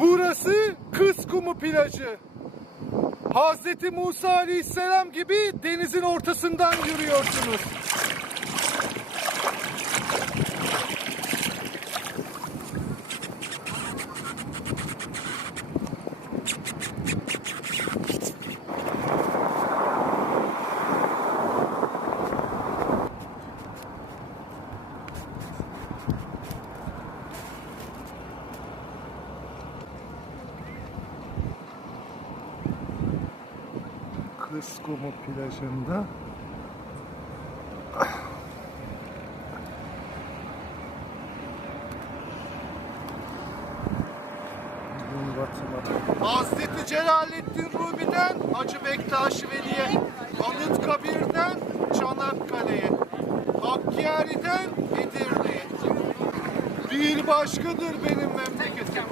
Burası Kız Kumu plajı. Hazreti Musa Aleyhisselam gibi denizin ortasından yürüyorsunuz. Kız Kumu plajında. Hazreti Celaleddin Rumi'den Hacı Bektaş Veli'ye, Anıtkabir'den Çanakkale'ye, Hakkari'den Edirne'ye. Bir başkadır benim memleketim.